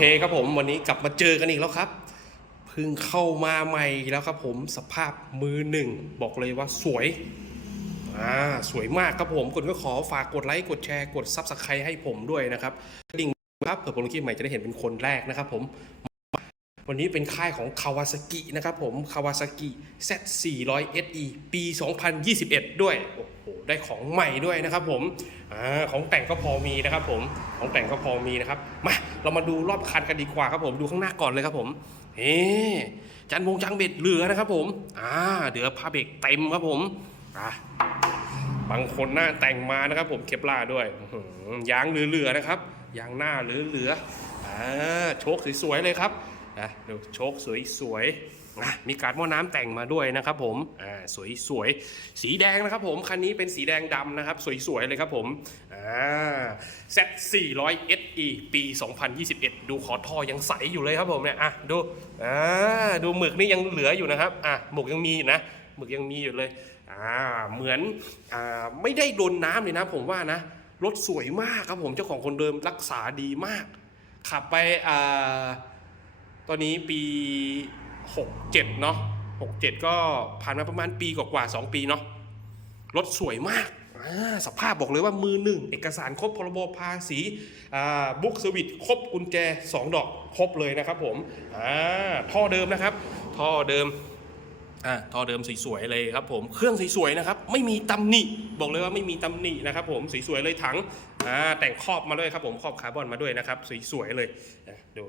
เคครับผมวันนี้กลับมาเจอกันอีกแล้วครับเพิ่งเข้ามาใหม่แล้วครับผมสภาพมือหนึ่ง บอกเลยว่าสวยอ่าสวยมากครับผมคนก็ขอฝากกดไลค์กดแชร์กดซับสไครต์ให้ผมด้วยนะครับกระดิ่งครับเผื่อผมคลิปใหม่จะได้เห็นเป็นคนแรกนะครับผม วันนี้เป็นค่ายของคาวาซากินะครับผมคาวาซากิ Z 400 SE ปี 2021 ด้วยโอ้โหได้ของใหม่ด้วยนะครับผมอ่าของแต่งก็พอมีนะครับผมของแต่งก็พอมีนะครับมา เรามาดูรอบคันกันดีกว่าครับผมดูข้างหน้าก่อนเลยครับผมเฮ้จันวงจังเบ็ดเหลือนะครับผมอ่าเดือพาเบรกเต็มครับผมอะบางคนหน้าแต่งมานะครับ ผมเคปลาด้วยอื้อหือยางเหลือๆนะครับยางหน้าเหลือๆอ่าโชคสวยๆเลยครับนะดูโชคสวยๆนะมีการหม้อน้ำแต่งมาด้วยนะครับ ผมอ่าสวยๆสีแดงนะครับ ผมคันนี้เป็นสีแดงดำนะครับ สวยๆเลยครับผมอ่า Z 400 SE ปี 2021 ดูขอท่อยังใสอยู่เลยครับผมเนี่ยอะดูอ่าดูหมึกนี่ยังเหลืออยู่นะครับอะหมึกยังมีนะหมึกยังมีอยู่เลยอ่าเหมือนอ่าไม่ได้โดนน้ำเลยนะผมว่านะรถสวยมากครับผมเจ้าของคนเดิมรักษาดีมาก ขับไปอ่าตอนนี้ปี 67 เนาะ67 ก็ผ่านมาประมาณปีกว่าๆ2ปีเนาะรถสวยมาก สภาพบอกเลยว่ามือหนึ่งเอกสารครบพรบภาษีบุ๊กสวิตครบกุญแจ 2 ดอกครบเลยนะครับผมท่อเดิมนะครับ ท่อเดิมท่อเดิมสวยๆเลยครับผมเครื่องสวยๆนะครับไม่มีตำหนิบอกเลยว่าไม่มีตำหนินะครับผมสวยๆเลยถังแต่งครอบมาด้วยครับผมครอบคาร์บอนมาด้วยนะครับสวยๆเลยดู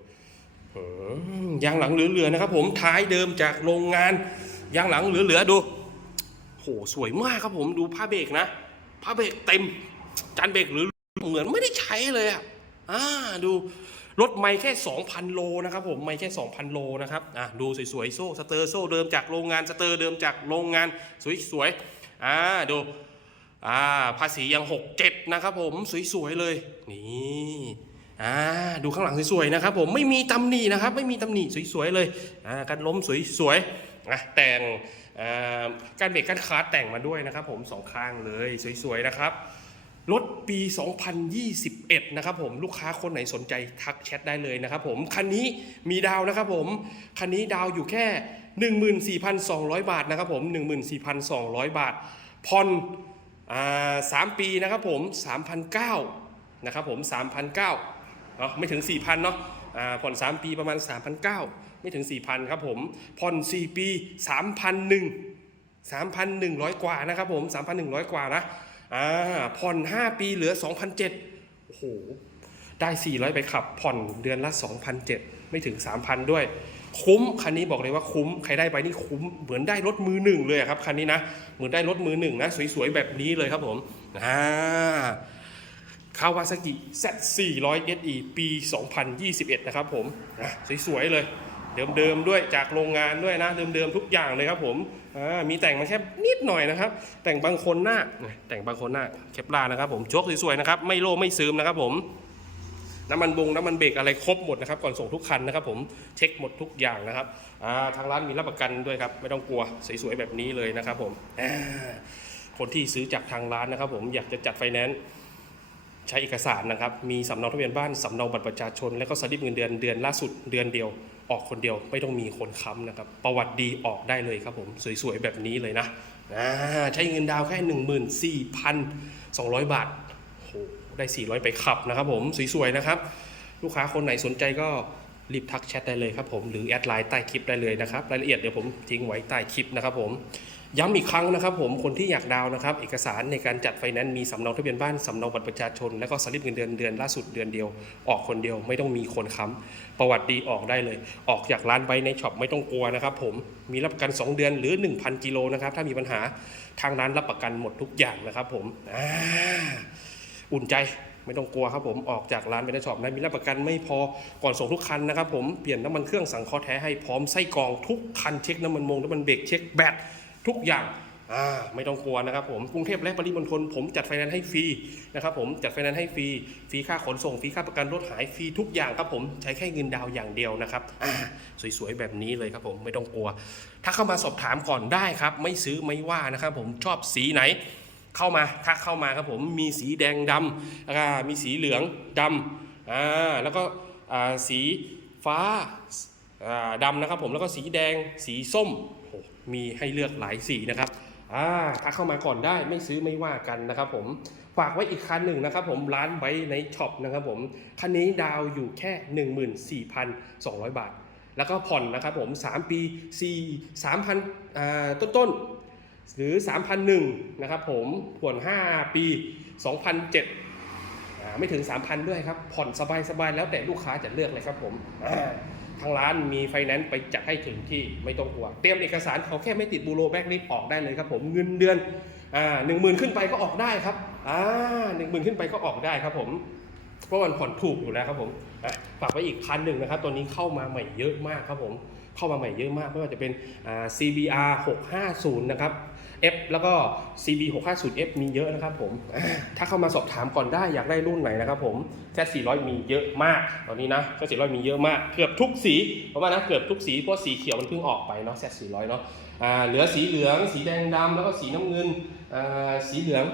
ยางหลังเหลือๆนะครับผมท้ายเดิมจากโรงงานยางหลังเหลือๆดูโหสวยมากครับผมดูผ้าเบรกนะ ผ้าเบรกเต็ม จานเบรกหรือเหมือนไม่ได้ใช้เลยอะอ่าดูรถไม่แค่ 2,000 โลนะครับผมไม่แค่ 2,000 โลนะครับอะดูสวยๆโซ่สเตอร์โซ่เดิมจากโรงงานสเตอร์เดิมจากโรงงานสวยๆอ่าดูอ่าภาษียัง 67 นะครับผมสวยๆเลยนี่อ่าดูข้างหลังสวยๆนะครับผมไม่มีตำหนินะครับ ไม่มีตำหนิสวยๆเลยอ่าการล้มสวยๆ นะแต่งการเบรกการคาร์ดแต่งมาด้วยนะครับผมสองข้างเลยสวยๆนะครับรถปี 2021 นะครับผมลูกค้าคนไหนสนใจทักแชทได้เลยนะครับผม คันนี้มีดาวนะครับผม คันนี้ดาวอยู่แค่ 14,200 บาทนะครับผม 14,200 บาทผ่อนสามปีนะครับผม 3,900นะครับผม 3,900เนาะไม่ถึง 4,000 เนาะผ่อน 3 ปีประมาณ 3,900 ไม่ถึง 4,000 ครับผมผ่อน 4 ปี3,100 3,100 กว่านะครับผม 3,100 กว่านะอ่าผ่อน 5 ปีเหลือ 2,007โอ้โห ได้ 400 ไปขับ ผ่อนเดือนละ 2,007 ไม่ถึง 3,000 ด้วย คุ้ม คันนี้บอกเลยว่าคุ้ม ใครได้ไปนี่คุ้ม เหมือนได้รถมือหนึ่งเลยครับคันนี้นะ เหมือนได้รถมือหนึ่งนะ สวยๆ แบบนี้เลยครับผมอ่าคาวาซากิ Z 400 SE ปี 2021 นะครับผมนะสวยๆ เลย เดิมๆด้วยจากโรงงานด้วยนะเดิมๆทุกอย่างเลยครับผมมีแต่งมาแค่นิดหน่อยนะครับ แต่งบางคนหน้าแต่งบางคนหน้าเคปลานะครับผมโชคสวยๆนะครับไม่โล่ไม่ซึมนะครับผมน้ำมันบงน้ำมันเบรกอะไรครบหมดนะครับก่อนส่งทุกคันนะครับ ผมเช็คหมดทุกอย่างนะครับทางร้านมีรับประกันด้วยครับไม่ต้องกลัวสวยๆแบบนี้เลยนะครับ ผมคนที่ซื้อจากทางร้านนะครับ ผมอยากจะจัดไฟแนนซ์ใช้เอกสารนะครับ มีสำเนาทะเบียนบ้านสำเนาบัตรประชาชน และก็สลิปเงินเดือนเดือนล่าสุดเดือนเดียว ออกคนเดียวไม่ต้องมีคนค้ำนะครับ ประวัติดีออกได้เลยครับผม สวยๆ แบบนี้เลยนะใช้เงินดาวน์แค่ 14,200 บาทโอ้โหได้ 400 ไปขับนะครับผม สวยๆ นะครับ ลูกค้าคนไหนสนใจก็รีบทักแชทได้เลยครับผม หรือแอดไลน์ใต้คลิปได้เลยนะครับ รายละเอียดเดี๋ยวผมทิ้งไว้ใต้คลิปนะครับผม ย้ำอีกครั้งนะครับผมคนที่อยากดาวนะครับ เอกสารในการจัดไฟแนนซ์มีสำเนาทะเบียนบ้านสำเนาบัตรประชาชน และก็สลิปเงินเดือนเดือนล่าสุดเดือนเดียว ออกคนเดียวไม่ต้องมีคนค้ำประวัติดีออกได้เลย ออกจากร้านไว้ในช็อปไม่ต้องกลัวนะครับผมมีรับประกัน 2 เดือนหรือ 1,000 กิโลนะครับถ้ามีปัญหาทางร้านรับประกันหมดทุกอย่างนะครับผมอุ่นใจไม่ต้องกลัวครับผมออกจากร้านไปในช็อปนะมีรับประกันไม่พอก่อนส่งทุกคันนะครับผมเปลี่ยนน้ำมันเครื่องสังเคราะห์แท้ให้พร้อมไส้กรองทุกคันเช็คน้ำมันมงน้ำมันเบรกเช็คแบต ทุกอย่างอ่าไม่ต้องกลัวนะครับผมกรุงเทพและปริมณฑลผมจัดไฟแนนซ์ให้ฟรีนะครับผมจัดไฟแนนซ์ให้ฟรีฟรีค่าขนส่งฟรีค่าประกันรถหายฟรีทุกอย่างครับผมใช้แค่เงินดาวน์อย่างเดียวนะครับอ่าสวยๆแบบนี้เลยครับผมไม่ต้องกลัว ถ้าเข้ามาสอบถามก่อนได้ครับ ไม่ซื้อไม่ว่านะครับผมชอบสีไหนเข้ามาทักเข้ามาครับผมมีสีแดงดำแล้วก็มีสีเหลืองดำอ่าแล้วก็อ่าสีฟ้าอ่าดำนะครับผมแล้วก็สีแดงสีส้มโอ้ มีให้เลือกหลายสีนะครับอ่าถ้าเข้ามาก่อนได้ไม่ซื้อไม่ว่ากันนะครับผมฝากไว้อีกคันหนึ่งนะครับผมร้านไว้ในช็อปนะครับผมคันนี้ดาวอยู่แค่ 14,200 บาท แล้วก็ผ่อนนะครับผม 3 ปี 4 3,000อ่าต้นๆ หรือ 3,001นะครับผมผ่อน 5 ปี 2,007ไม่ถึง 3,000 ด้วยครับ ผ่อนสบายๆ แล้วแต่ลูกค้าจะเลือกเลยครับผมอ่า ทางร้านมีไฟแนนซ์ไปจัดให้ถึงที่ไม่ต้องห่วงเตรียมเอกสารเขาแค่ไม่ติดบูโรแบ็กลิฟออกได้เลยครับผมเงินเดือนอ่าหนึ่งหมื่นขึ้นไปก็ออกได้ครับอ่าหนึ่งหมื่นขึ้นไปก็ออกได้ครับผมเพราะมันผ่อนถูกอยู่แล้วครับผมฝากไว้อีกคันหนึ่งนะครับตัวนี้เข้ามาใหม่เยอะมากครับผมเข้ามาใหม่เยอะมากไม่ว่าจะเป็นอ่า CBR 650 นะครับ F แล้วก็ CB 650 F มีเยอะนะครับผม ถ้าเข้ามาสอบถามก่อนได้อยากได้รุ่นไหนนะครับผมแค่400 มีเยอะมาก ตอนนี้นะแค่400 มีเยอะมาก เกือบทุกสีประมาณนะเกือบทุกสี เพราะสีเขียวมันเพิ่งออกไปเนาะแซ400 เนาะ อ่า เหลือสีเหลือง สีแดงดำแล้วก็สีน้ำเงิน อ่า สีเหลือง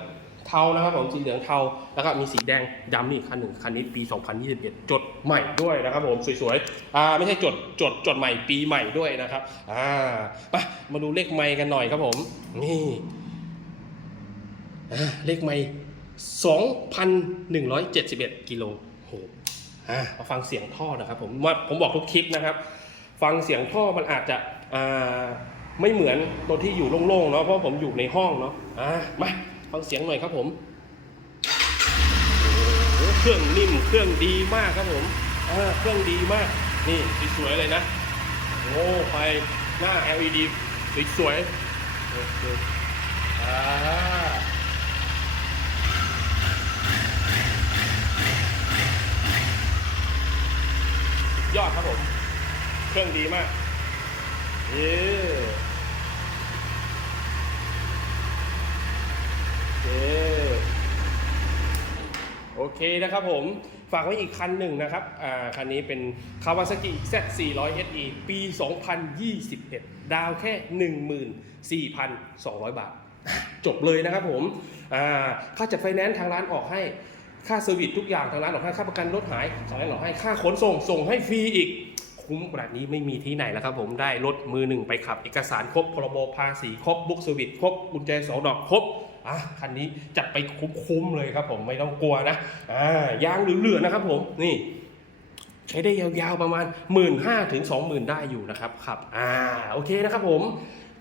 เทานะครับผมสีเหลืองเทาแล้วก็มีสีแดงดำนี่คันหนึ่งคันนี้ปี 2021 จดใหม่ด้วยนะครับผมสวยๆอ่าไม่ใช่จดจดจดใหม่ปีใหม่ด้วยนะครับอ่าไปมาดูเลขไมค์กันหน่อยครับผมนี่อ่าเลขไมค์2,171 กิโลโหอ่ามาฟังเสียงท่อนะครับผมว่าผมบอกทุกคลิปนะครับ ฟังเสียงท่อมันอาจจะอ่าไม่เหมือนตัวที่อยู่โล่งๆเนาะเพราะผมอยู่ในห้องเนาะอ่ามา ฟังเสียงหน่อยครับผมเครื่องนิ่มเครื่องดีมากครับผมเครื่องดีมาก นี่สวยเลยนะโอ้ไฟหน้า LED สวยๆโอเคอ่ายอดครับผม เครื่องดีมากเย้เย้ โอเคนะครับผม ฝากไว้อีกคันหนึ่งนะครับ อ่า คันนี้เป็น Kawasaki Z400 SE ปี 2021 ดาวแค่ 14,200 บาท จบเลยนะครับผม อ่า ค่าจัดไฟแนนซ์ทางร้านออกให้ ค่าเซอร์วิสทุกอย่างทางร้านออกให้ ค่าประกันรถหายทางร้านออกให้ ค่าขนส่ง ส่งให้ฟรีอีก คุ้มขนาดนี้ไม่มีที่ไหนแล้วครับผม ได้รถมือหนึ่งไปขับ เอกสารครบ พรบภาษีครบ บุ๊กเซอร์วิสครบ กุญแจสองดอกครบ อะคันนี้จัดไปคุ้มๆเลยครับผมไม่ต้องกลัวนะอ่ายางเหลือๆนะครับผมนี่ใช้ได้ยาวๆประมาณ 1 5ื่นถึงสองหมื่นได้อยู่นะครับครับอ่าโอเคนะครับผม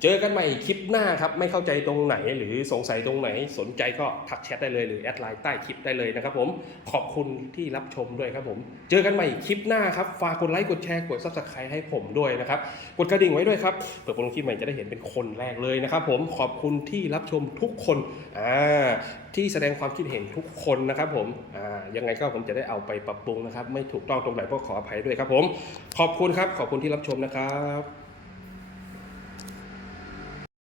เจอกันใหม่คลิปหน้าครับ ไม่เข้าใจตรงไหนหรือสงสัยตรงไหน สนใจก็ทักแชทได้เลยหรือแอดไลน์ใต้คลิปได้เลยนะครับผมขอบคุณที่รับชมด้วยครับผมเจอกันใหม่คลิปหน้าครับฝากกดไลค์กดแชร์กดซับสไครต์ให้ผมด้วยนะครับกดกระดิ่งไว้ด้วยครับเผื่อผมลงคลิปใหม่จะได้เห็นเป็นคนแรกเลยนะครับผมขอบคุณที่รับชมทุกคนอ่าที่แสดงความคิดเห็นทุกคนนะครับผมอ่ายังไงก็ผมจะได้เอาไปปรับปรุงนะครับ ไม่ถูกต้องตรงไหนก็ขออภัยด้วยครับผม ขอบคุณครับขอบคุณที่รับชมนะครับ